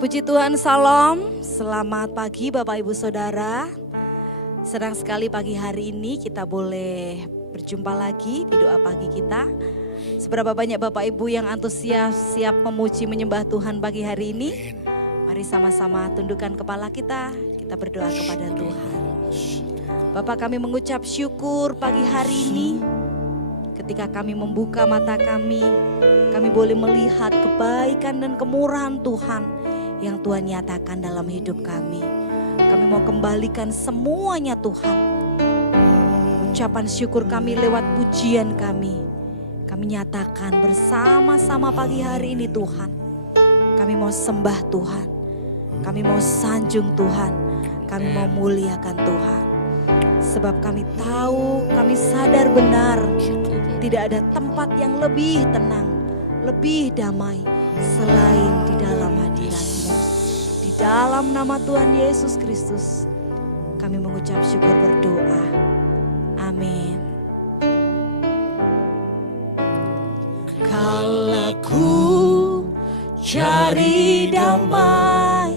Puji Tuhan, salam, selamat pagi Bapak Ibu Saudara. Senang sekali pagi hari ini kita boleh berjumpa lagi di doa pagi kita. Seberapa banyak Bapak Ibu yang antusias siap memuji menyembah Tuhan pagi hari ini? Mari sama-sama tundukkan kepala kita berdoa kepada Tuhan. Bapak, kami mengucap syukur pagi hari ini. Ketika kami membuka mata kami boleh melihat kebaikan dan kemurahan Tuhan yang Tuhan nyatakan dalam hidup kami. Kami mau kembalikan semuanya Tuhan. Ucapan syukur kami lewat pujian kami. Kami nyatakan bersama-sama pagi hari ini Tuhan. Kami mau sembah Tuhan. Kami mau sanjung Tuhan. Kami mau muliakan Tuhan. Sebab kami tahu, kami sadar benar. Tidak ada tempat yang lebih tenang, lebih damai selain di dalam hadirat-Mu. Di dalam nama Tuhan Yesus Kristus, kami mengucap syukur berdoa. Amin. Kalau ku cari damai,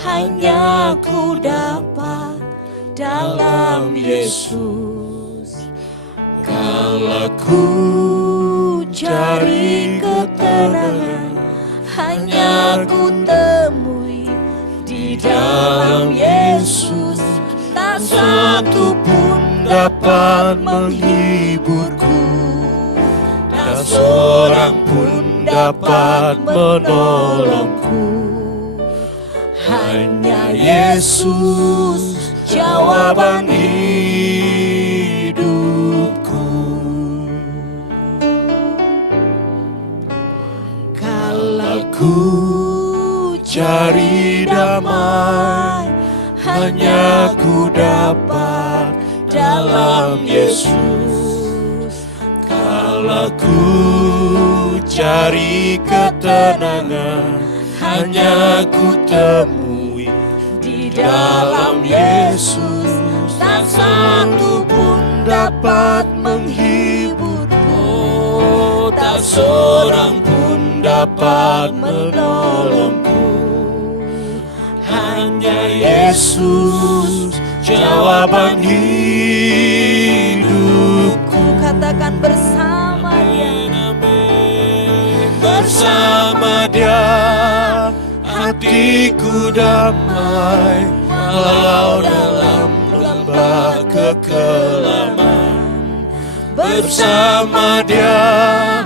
hanya ku dapat dalam Yesus. Kalau ku cari ketenangan, hanya ku temui di dalam Yesus. Tak satu pun dapat menghiburku, tak seorang pun dapat menolongku. Hanya Yesus jawaban hidupku. Kalau ku cari damai, hanya ku dapat dalam Yesus. Kalau ku cari ketenangan, hanya ku temui di dalam Yesus. Tak satu pun dapat menghiburku, tak seorang pun dapat menolongku. Hanya Yesus jawaban hidupku. Katakan bersama Dia. Bersama Dia hatiku damai, walau dalam lembah kekelaman. Bersama Dia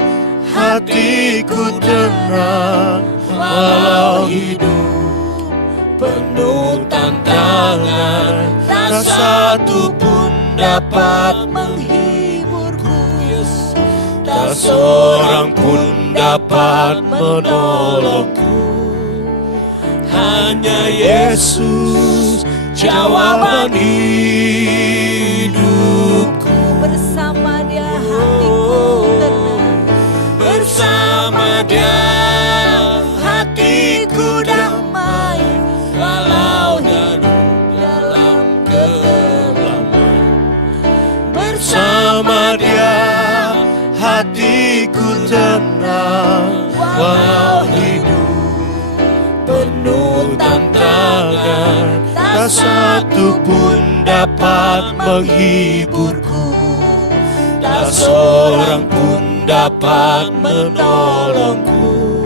hatiku tenang, walau hidup penuh tantangan. Tak satu pun dapat menghiburku, tak seorang pun dapat menolongku. Hanya Yesus jawaban hidupku. Bersama Dia hatiku tenang. Bersama Dia hatiku damai, walau dalam kegelapan. Bersama Dia hatiku tenang, walau hidup penuh tantangan. Tak satu pun dapat menghiburku, tak seorang pun dapat menolongku.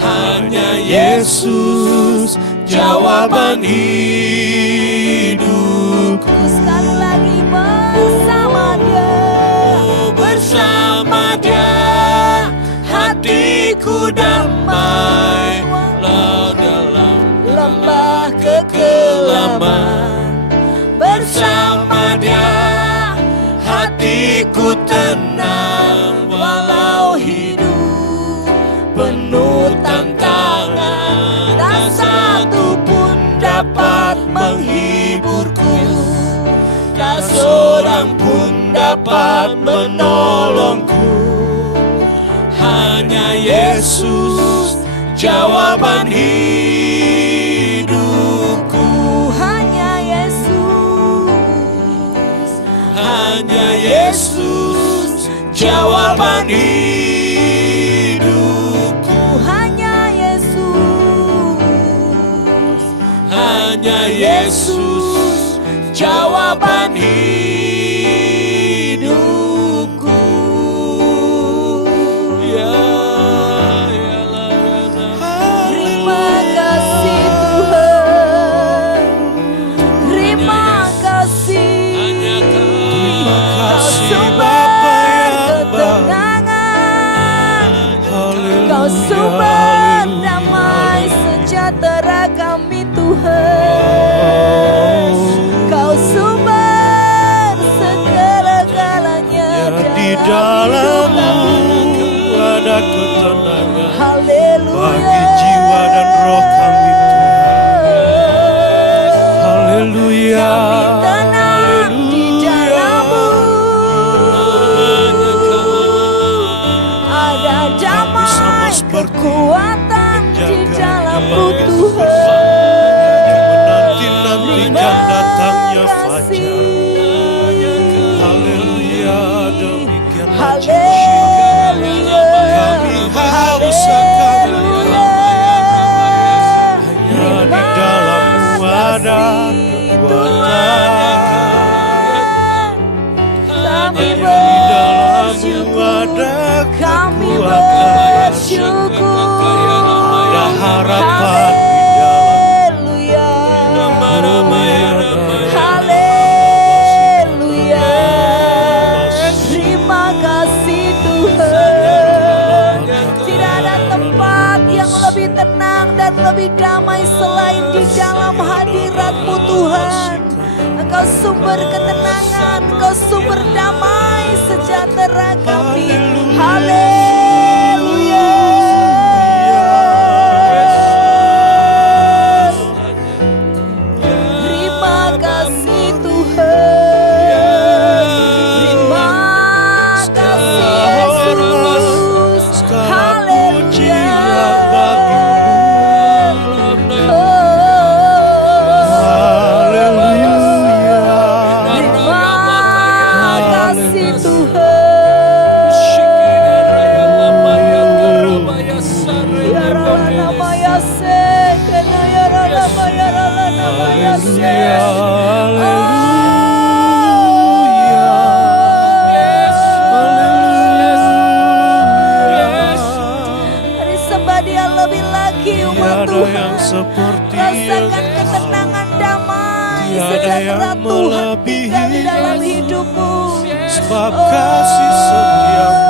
Hanya Yesus jawaban hidupku. Sekali lagi bersama Dia. Bersama Dia hatiku damai, walau dalam lembah kekelaman. Bersama Dia hatiku tenang, walau hidup penuh tantangan. Tak satu pun dapat menghiburku, tak seorang pun dapat menolongku. Hanya Yesus jawaban hidupku. Hanya Yesus. Hanya Yesus jawaban hidupku. Hanya Yesus. hanya Yesus jawaban hidupku. Ya, Terima kasih Tuhan, terima kasih. hanya Kau kasih sumber ketenangan, Kau sumber damai sejahtera kami Tuhan. Kau sumber segala-galanya Di dalam dalam-Mu hidup ada kami. ketenangan Haleluya. bagi jiwa dan roh kami Tuhan. Haleluya. Kami tenang di dalam-Mu. Ada damai kekuatan di dalam-Mu Tuhan. Menanti-nantikan datangnya fajar. kasih. Haleluya. Demikianlah Haleluya. kami haus akan hanya di dalam-Mu ada kekuatan. Kami Di dalam-Mu bersyukur, ada kami kekuatan. bersyukur. Ada harapan di Haleluya. Haleluya. Terima kasih Tuhan. Tidak ada tempat yang lebih tenang dan lebih damai selain di dalam hadirat-Mu Tuhan. Engkau sumber ketenangan, Engkau sumber damai sejahtera kami. Haleluya. Terima kasih Tuhan. Terima kasih Yesus. Haleluya. Terima kasih Tuhan. Ya Rala nama ya se, kena ya Rala nama ya se. Mari sembah Dia lebih lagi umat Tiada yang Tuhan. seperti Rasakan ketenangan damai Tiada sejahtera yang Tuhan tinggal di melebihi dalam hidupmu. sebab kasih setiamu.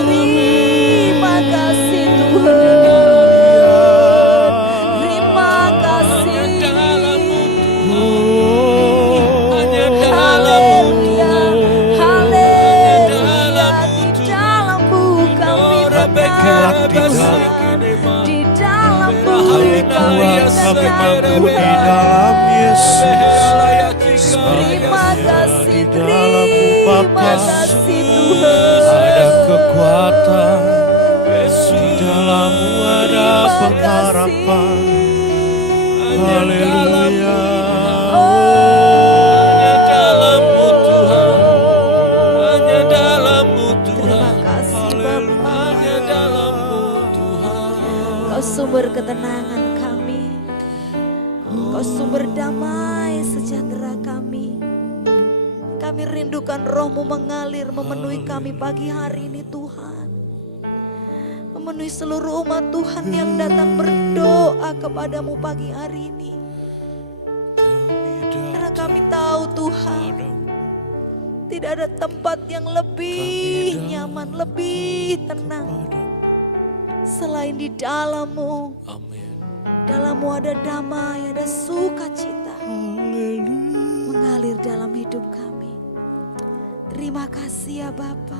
Terima kasih Tuhan. Terima kasih. Haleluya. Haleluya. Di dalam-Mu kami Kuat di tenang. dalam Di dalam-Mu kami kami kuat, kami mampu di tenang. dalam Yesus. Terima kasih, Di dalam-Mu terima Bapa kasih Tuhan. ada kekuatan, di dalam-Mu ada pengharapan. Haleluya. dalam-Mu Tuhan, hanya dalam-Mu Terima Tuhan, kasih Bapa. hanya dalam-Mu Tuhan. Kau sumber ketenangan kami. Kau sumber damai sejahtera kami. Kami rindukan Roh-Mu mengalir memenuhi kami pagi hari ini Tuhan. Memenuhi seluruh umat Tuhan yang datang berdoa kepadamu pagi hari ini. Karena kami tahu Tuhan, tidak ada tempat yang lebih nyaman, lebih tenang selain di dalam-Mu. Amin. Dalam-Mu ada damai, ada sukacita mengalir dalam hidup kami. Terima kasih ya Bapa.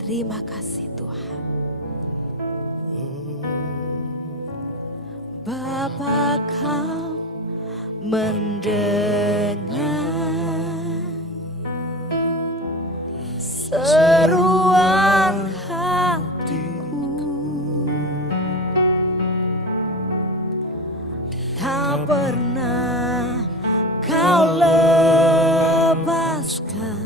Terima kasih Tuhan. Bapa, Kau mendengar seruan hatiku. Tak pernah Kau lepaskan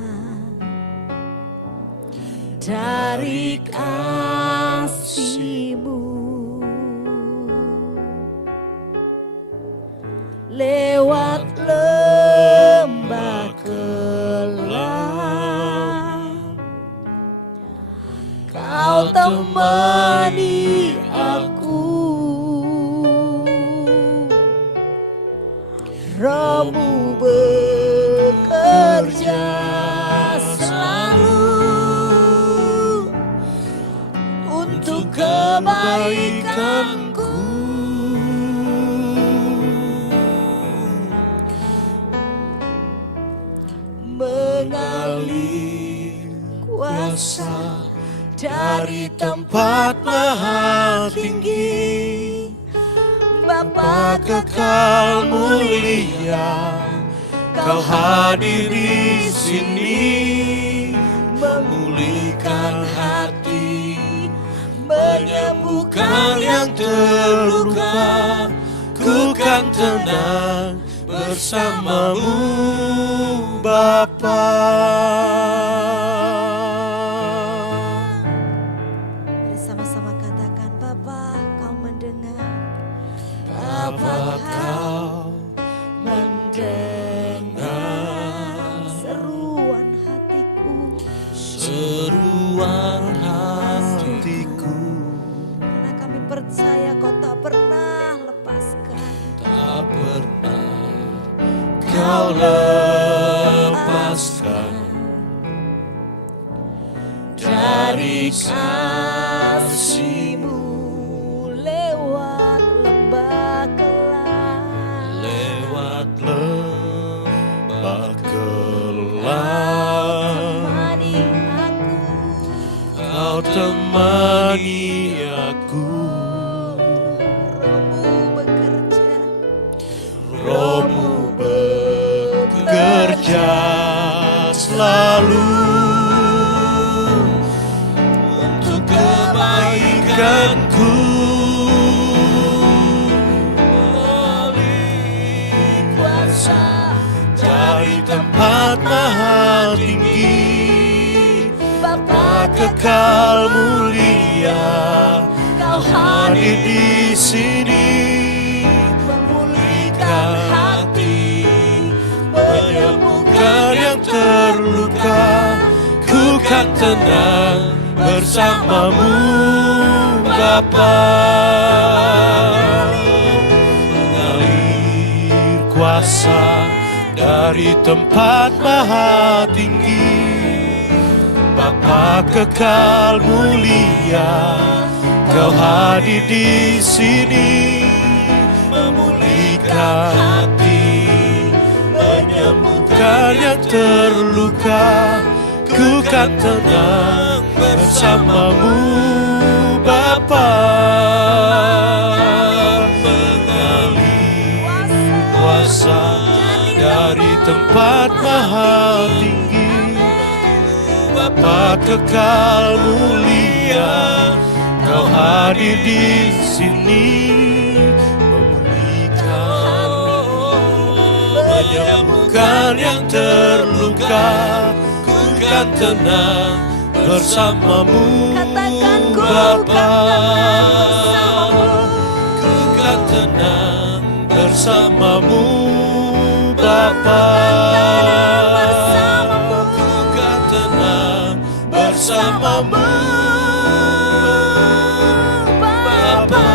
dari kasih-Mu. Kau temani aku. Rohmu bekerja selalu untuk kebaikanku. Mengalir kuasa dari tempat maha tinggi, Bapa kekal mulia, Kau hadir di sini, memulihkan hati, menyembuhkan yang terluka. Ku kan tenang bersamamu, Bapa. Mari sama-sama katakan, Bapa, Kau mendengar. Bapa, Kau mendengar seruan hatiku, Seruan hatiku, karena kami percaya Kau tak pernah lepaskan. tak pernah Kau lepaskan dari kasih-Mu lewat lembah kelam. lewat lembah Temani kelam. aku, Kau temani aku. Rohmu bekerja, Rohmu bekerja selalu untuk kebaikanku. mengalir kuasa Dari tempat maha tinggi, Bapa kekal mulia, Kau hadir hadir di sini, memulihkan hati, menyembuhkan yang terluka. Ku kan tenang bersamamu, Bapa. Mengalir kuasa dari tempat maha tinggi, Bapa kekal mulia, Kau hadir di sini, memulihkan hati, menyembuhkan yang terluka. Ku kan tenang bersamamu, Bapa. Mengalir kuasa dari tempat maha tinggi, Bapa kekal mulia, Kau hadir di sini, memulihkan, menyembuhkan yang terluka. Ku kan tenang bersamamu, Katakan, ku Bapa. kan Ku kan tenang bersamamu, Bapa. Ku kan tenang bersamamu, Bapa.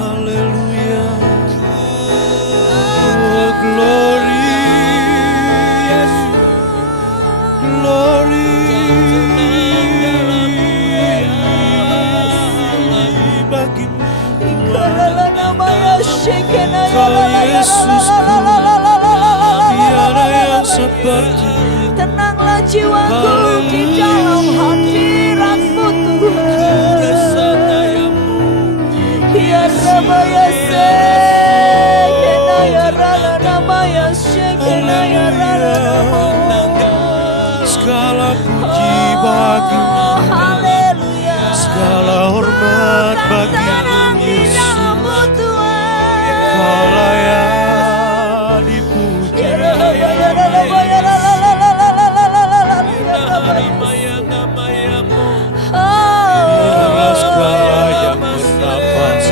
Haleluya. Oh, glory, glory. Bagimu Kau Yesusku, tiada yang seperti. Tenanglah jiwaku di dalam hadirat-Mu Tuhan. Ya Rabba ya Sekena ya Rana nama ya Sekena ya Rana nama. Segala puji bagimu, Oh, haleluya. segala hormat bagimu Tenang di Yesus. dalam-Mu Tuhan. Kau layak dipuji. Ya Rabba ya Rabba ya la la la la la la la la la ya Rabba ya. Biarlah segala yang bernafas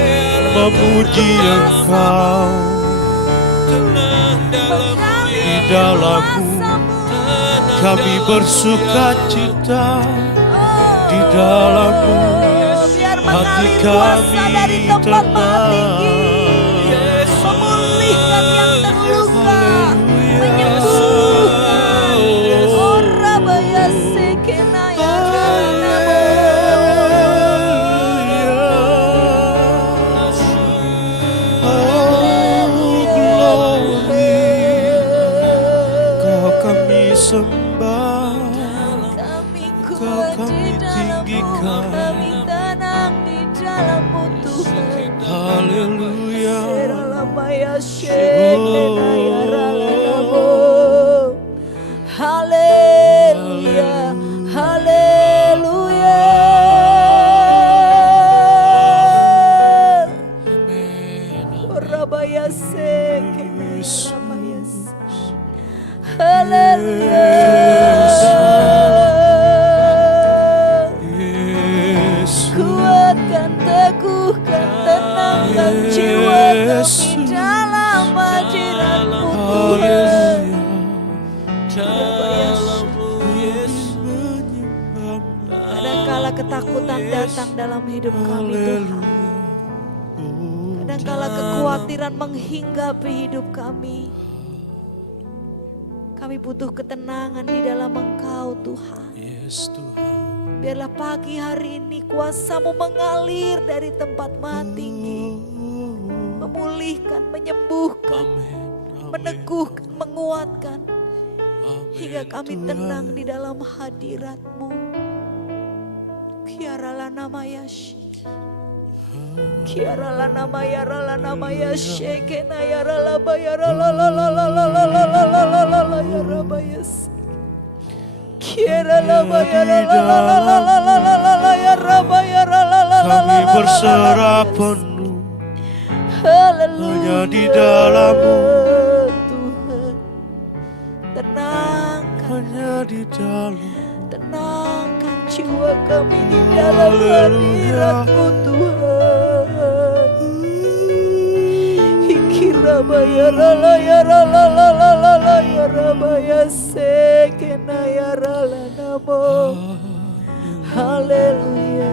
memuji Engkau. Di dalam-Mu. Kami bersuka cita di dalam-Mu. Biar Hati mengalir kuasa dari kami tempat maha tinggi, tenang. memulihkan yang terluka, Haleluya. menyembuhkan. Oh Rabaya Sekenaya Ranabo. Kau kami sembah, Kami Kau kuat kami di dalam-Mu, tinggikan. kami tenang di dalam-Mu Tuhan. haleluya. Seralamaya Shekenaya Ralanabo. Haleluya, haleluya. Rabaya Sekenaya Ramaya Se. Haleluya. Yesus, Kuatkan, teguhkan, tenangkan jiwa kami dalam hadirat-Mu Tuhan. Kadangkala ketakutan datang dalam hidup kami Tuhan. Kadangkala kekhawatiran menghinggapi hidup kami. Kami butuh ketenangan di dalam Engkau Tuhan. Yes Tuhan. Biarlah pagi hari ini kuasa-Mu mengalir dari tempat maha tinggi. Memulihkan, menyembuhkan, meneguhkan, menguatkan. Hingga kami tenang di dalam hadirat-Mu. Kiarala namaya Kiarala namaya rala namaya shekena ya rala bayara la la la la la la la la la la la la ya rabaya. Kiarala bayara la la la la la la la la la ya rabaya la la la la la. Kami berserah penuh hanya di dalam-Mu. Tuhan, tenangkan, Hanya di dalam. tenangkan jiwa kami di dalam hadirat-Mu Tuhan. Ikirabaya rala ya rala la la la la ya rabaya sekena ya rala namo. Haleluya.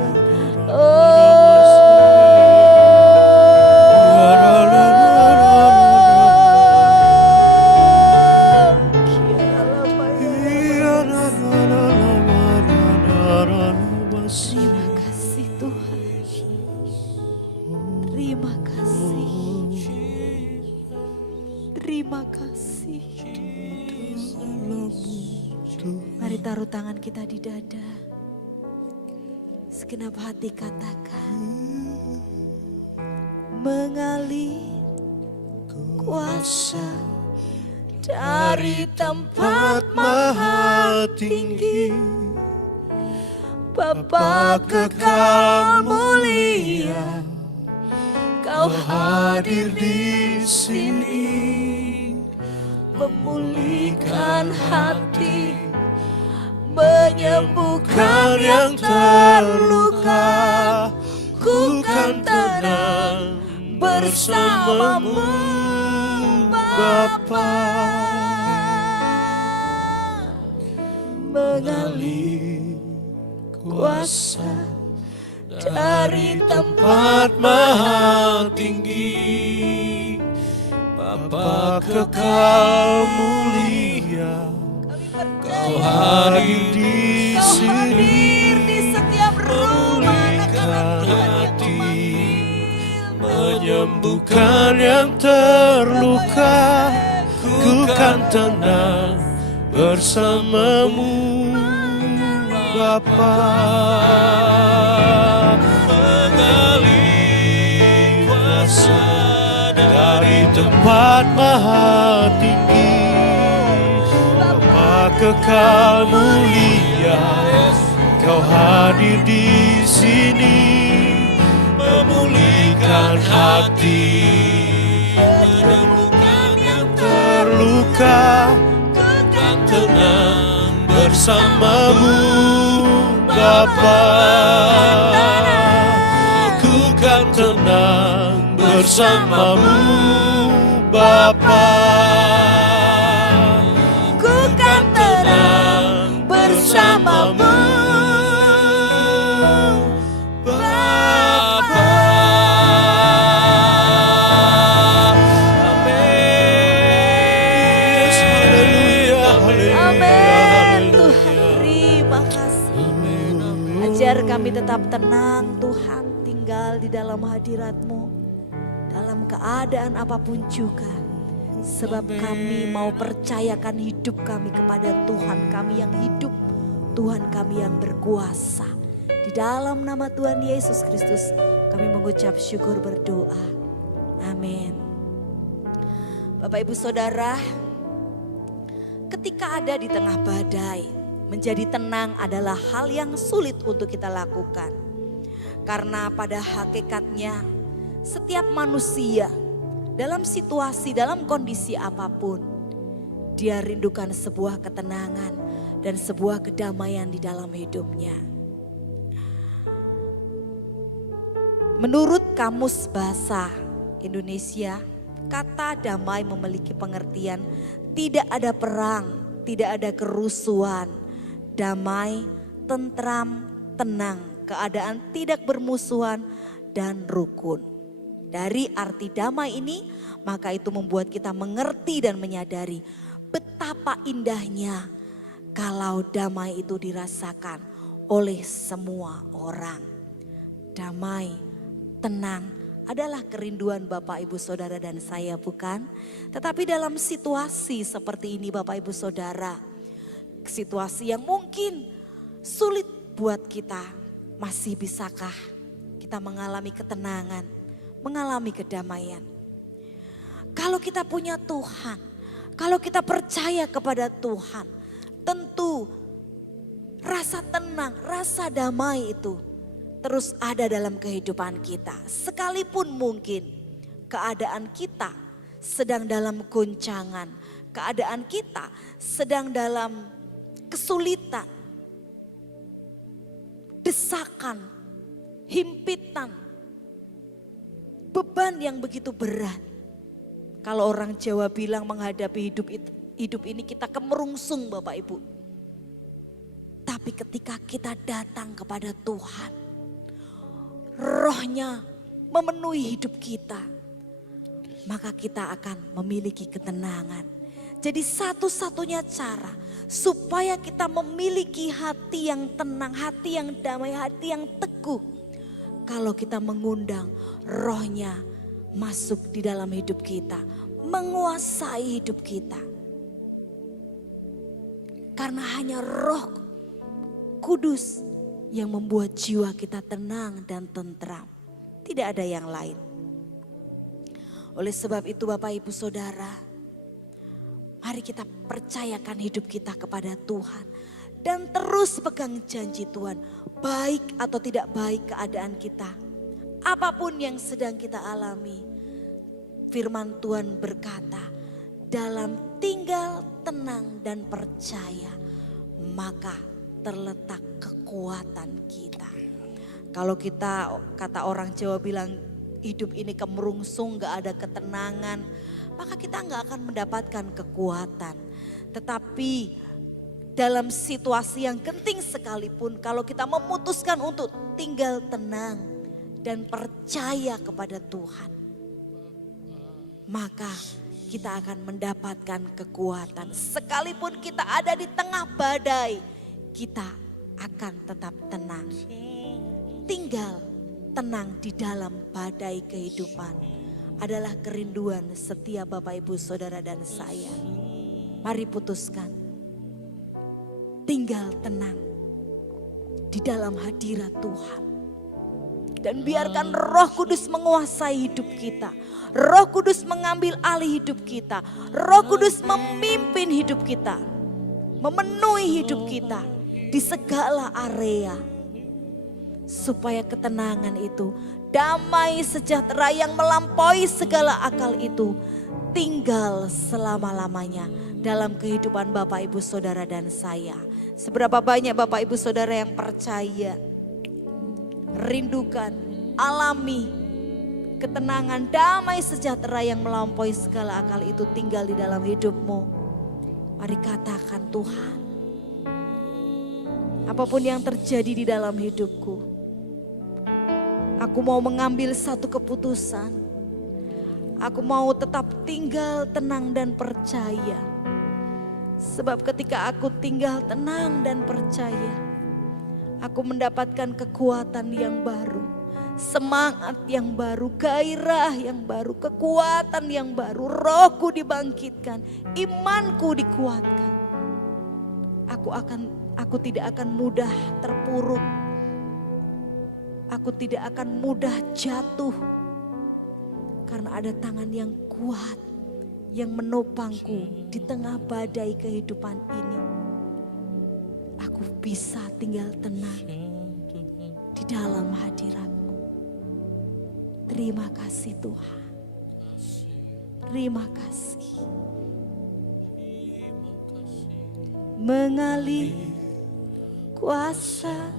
Terima kasih Tuhan. Terima kasih. Terima kasih. Mari taruh tangan kita di dada. Segenap hati katakan, mengalir kuasa dari tempat maha tinggi. Bapa kekal mulia, Kau hadir di sini, memulihkan hati, menyembuhkan yang terluka. Ku kan tenang bersama-Mu Bapa. Mengalir kuasa dari tempat maha tinggi, Bapa kekal mulia, Kau hadir di Kau sini, hadir di setiap rumah anak-anak Tuhan yang memanggil, menyembuhkan yang terluka. Ku kan tenang bersama-Mu Bapa. Mengalir kuasa dari tempat maha tinggi, Bapa kekal mulia, Kau hadir di sini, memulihkan hati, menyembuhkan yang terluka. Ku kan tenang bersama-Mu Bapa. Ku kan tenang bersama-Mu Bapa. Biar kami tetap tenang Tuhan, tinggal di dalam hadirat-Mu, dalam keadaan apapun juga. Sebab kami mau percayakan hidup kami kepada Tuhan kami yang hidup, Tuhan kami yang berkuasa. Di dalam nama Tuhan Yesus Kristus kami mengucap syukur berdoa. Amin. Bapak Ibu Saudara, ketika ada di tengah badai, menjadi tenang adalah hal yang sulit untuk kita lakukan. Karena pada hakikatnya setiap manusia dalam situasi, dalam kondisi apapun, dia rindukan sebuah ketenangan dan sebuah kedamaian di dalam hidupnya. Menurut Kamus Bahasa Indonesia, kata damai memiliki pengertian tidak ada perang, tidak ada kerusuhan, damai, tentram, tenang, keadaan tidak bermusuhan dan rukun. Dari arti damai ini, maka itu membuat kita mengerti dan menyadari betapa indahnya kalau damai itu dirasakan oleh semua orang. Damai, tenang adalah kerinduan Bapak Ibu Saudara dan saya, bukan? Tetapi dalam situasi seperti ini Bapak Ibu Saudara, situasi yang mungkin sulit buat kita, masih bisakah kita mengalami ketenangan, mengalami kedamaian? Kalau kita punya Tuhan, kalau kita percaya kepada Tuhan, tentu rasa tenang, rasa damai itu terus ada dalam kehidupan kita. Sekalipun mungkin keadaan kita sedang dalam goncangan, keadaan kita sedang dalam kesulitan, desakan, himpitan, beban yang begitu berat. Kalau orang Jawa bilang menghadapi hidup ini kita kemerungsung Bapak Ibu. Tapi ketika kita datang kepada Tuhan, Roh-Nya memenuhi hidup kita, maka kita akan memiliki ketenangan. Jadi satu-satunya cara supaya kita memiliki hati yang tenang, hati yang damai, hati yang teguh, kalau kita mengundang Roh-Nya masuk di dalam hidup kita, menguasai hidup kita. Karena hanya Roh Kudus yang membuat jiwa kita tenang dan tentram. Tidak ada yang lain. Oleh sebab itu Bapak Ibu Saudara, mari kita percayakan hidup kita kepada Tuhan. Dan terus pegang janji Tuhan, baik atau tidak baik keadaan kita, apapun yang sedang kita alami, firman Tuhan berkata, dalam tinggal tenang dan percaya, maka terletak kekuatan kita. Kalau kita, kata orang Jawa bilang, hidup ini kemerungsung, gak ada ketenangan, maka kita gak akan mendapatkan kekuatan. Tetapi dalam situasi yang genting sekalipun, kalau kita memutuskan untuk tinggal tenang dan percaya kepada Tuhan, maka kita akan mendapatkan kekuatan. Sekalipun kita ada di tengah badai, kita akan tetap tenang. Tinggal tenang di dalam badai kehidupan adalah kerinduan setiap Bapak Ibu Saudara dan saya. Mari putuskan, tinggal tenang di dalam hadirat Tuhan. Dan biarkan Roh Kudus menguasai hidup kita. Roh Kudus mengambil alih hidup kita. Roh Kudus memimpin hidup kita, memenuhi hidup kita di segala area. Supaya ketenangan itu, damai sejahtera yang melampaui segala akal itu tinggal selama-lamanya dalam kehidupan Bapak Ibu Saudara dan saya. Seberapa banyak Bapak Ibu Saudara yang percaya, rindukan, alami ketenangan, damai sejahtera yang melampaui segala akal itu tinggal di dalam hidupmu. Mari katakan, Tuhan, apapun yang terjadi di dalam hidupku, aku mau mengambil satu keputusan. Aku mau tetap tinggal tenang dan percaya. Sebab ketika aku tinggal tenang dan percaya, Aku mendapatkan kekuatan yang baru, semangat yang baru, gairah yang baru, kekuatan yang baru. Rohku dibangkitkan, imanku dikuatkan. Aku tidak akan mudah terpuruk. Aku tidak akan mudah jatuh. Karena ada tangan yang kuat yang menopangku di tengah badai kehidupan ini. Aku bisa tinggal tenang di dalam hadirat-Mu. Terima kasih Tuhan. Terima kasih. Mengalir kuasa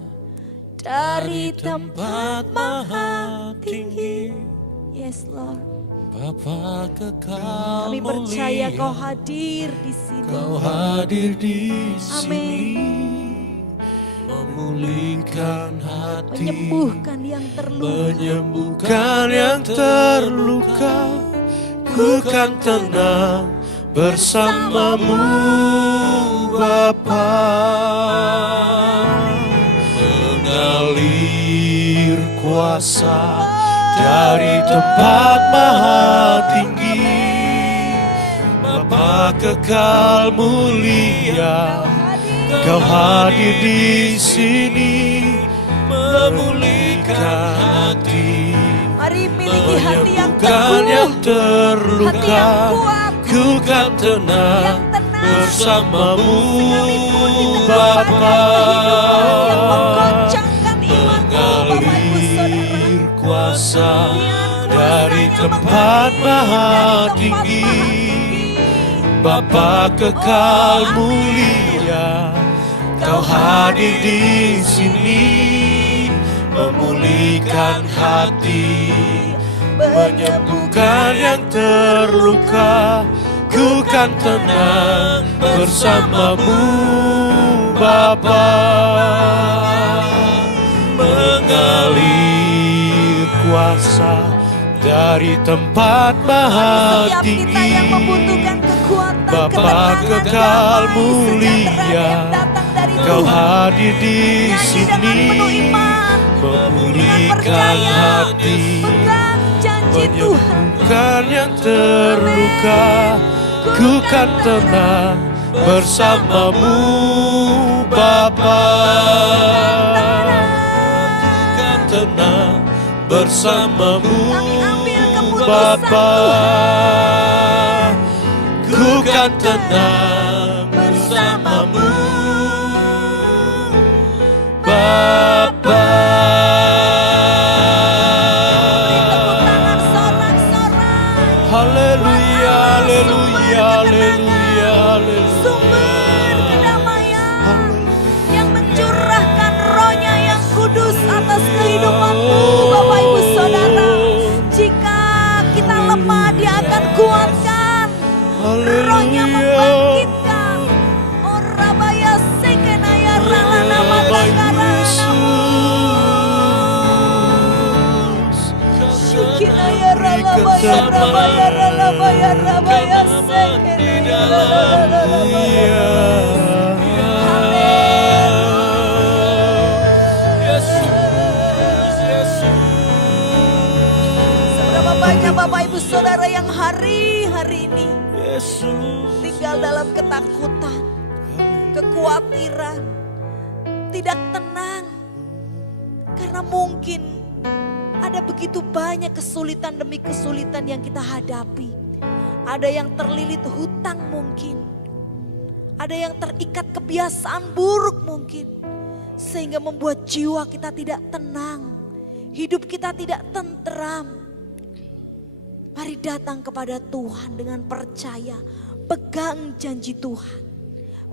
dari tempat maha tinggi. Yes Lord. Bapa kekal Kami percaya mulia, Kau hadir di sini. Kau hadir di sini, Amin. memulihkan hati, Menyembuhkan yang terluka. menyembuhkan yang terluka. Ku kan tenang bersamamu Bapa. Mengalir kuasa dari tempat maha tinggi, Bapa kekal mulia, Kau hadir di sini, memulihkan hati, Mari miliki hati yang menyembuhkan yang teguh, hati terluka. yang kuat, Ku kan tenang yang tenang. bersamamu Sekalipun di tengah Bapa. badai yang menggoncangkan imanku, Bapak Ibu Saudara. Mengalir kuasa Biar dari kuasanya tempat mengalir maha dari tempat tinggi, maha tinggi. Bapa kekal Oh, amin. mulia, Kau hadir di sini, memulihkan hati, menyembuhkan yang terluka. Ku kan tenang bersamamu Bapa. Mengalir kuasa dari tempat maha Setiap kita tinggi, yang membutuhkan kekuatan, Bapa ketenangan, kekal damai, mulia, sejahtera yang datang dari Kau Tuhan. hadir di Nyanyi dengan sini, penuh iman, dengan memulihkan percaya, hati, pegang janji Tuhan. menyembuhkan yang terluka. Ku kan tenang bersamamu Bapa. Ku kan tenang bersamamu Kami ambil keputusan Bapa. Tuhan. Ku kan tenang bersamamu Bapa. Beri tepuk tangan sorak-sorak. Haleluya, haleluya, haleluya, Sumber haleluya. kedamaian yang mencurahkan rohnya yang kudus atas kehidupanmu, Bapak Ibu Saudara. Jika kita lemah, Dia akan kuatkan. Rohnya membangkitkan. Oh Rabaya Sekenaya Ralana Matangara Shikinaya Ralabaya Rabaya Ralabaya Rabaya Sekenaya Ralabaya. Seberapa banyak Bapak Ibu Saudara yang hari-hari ini tinggal dalam ketakutan, kekhawatiran, tidak tenang. Karena mungkin ada begitu banyak kesulitan demi kesulitan yang kita hadapi. Ada yang terlilit hutang mungkin. Ada yang terikat kebiasaan buruk mungkin. Sehingga membuat jiwa kita tidak tenang. Hidup kita tidak tenteram. Mari datang kepada Tuhan dengan percaya. Pegang janji Tuhan.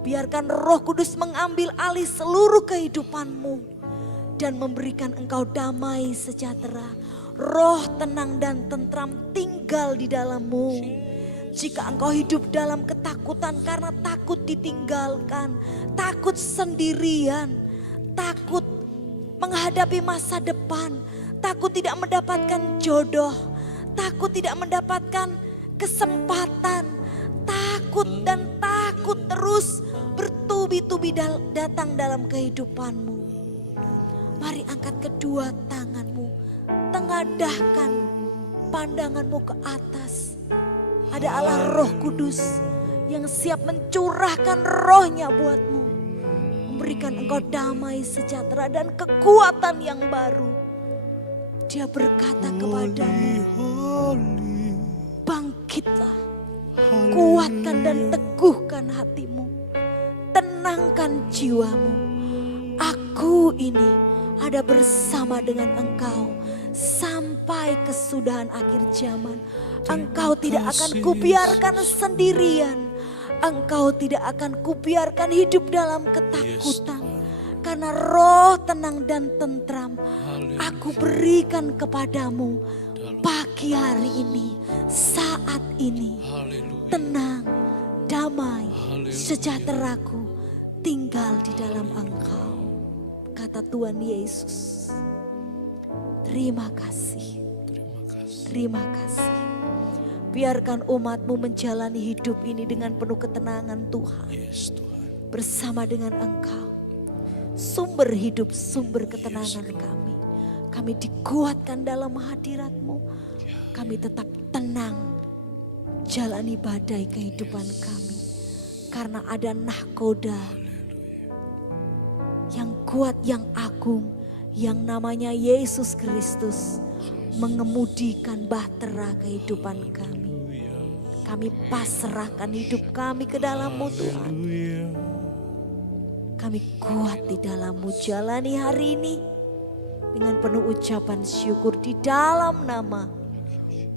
Biarkan Roh Kudus mengambil alih seluruh kehidupanmu. Dan memberikan engkau damai sejahtera. Roh tenang dan tentram tinggal di dalammu. Jika engkau hidup dalam ketakutan karena takut ditinggalkan. Takut sendirian. Takut menghadapi masa depan. Takut tidak mendapatkan jodoh. Takut tidak mendapatkan kesempatan. Takut dan takut terus bertubi-tubi datang dalam kehidupanmu. Mari angkat kedua tanganmu, tengadahkan pandanganmu ke atas. Ada Allah Roh Kudus yang siap mencurahkan rohnya buatmu. Memberikan engkau damai, sejahtera dan kekuatan yang baru. Dia berkata kepadamu, bangkitlah, kuatkan dan teguhkan hatimu. Tenangkan jiwamu. Aku ini ada bersama dengan engkau sampai kesudahan akhir zaman. Engkau tidak akan kubiarkan sendirian. Engkau tidak akan kubiarkan hidup dalam ketakutan. Karena roh tenang dan tentram aku berikan kepadamu pagi hari ini, saat ini. Tenang, damai, sejahteraku tinggal di dalam engkau. Kata Tuhan Yesus. Terima kasih. Terima kasih. Biarkan umatmu menjalani hidup ini dengan penuh ketenangan Tuhan. Bersama dengan engkau. Sumber hidup, sumber ketenangan kami. Kami dikuatkan dalam hadirat-Mu. Kami tetap tenang. Jalani badai kehidupan kami. Karena ada nahkoda yang kuat, yang agung. Yang namanya Yesus Kristus. Mengemudikan bahtera kehidupan kami. Kami pasrahkan hidup kami ke dalam-Mu Tuhan. Kami kuat di dalam-Mu, jalani hari ini dengan penuh ucapan syukur di dalam nama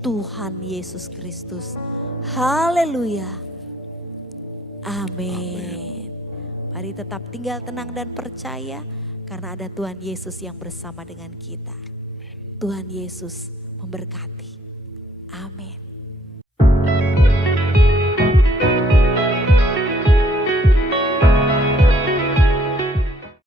Tuhan Yesus Kristus. Haleluya. Amin. Mari tetap tinggal tenang dan percaya karena ada Tuhan Yesus yang bersama dengan kita. Tuhan Yesus memberkati. Amin.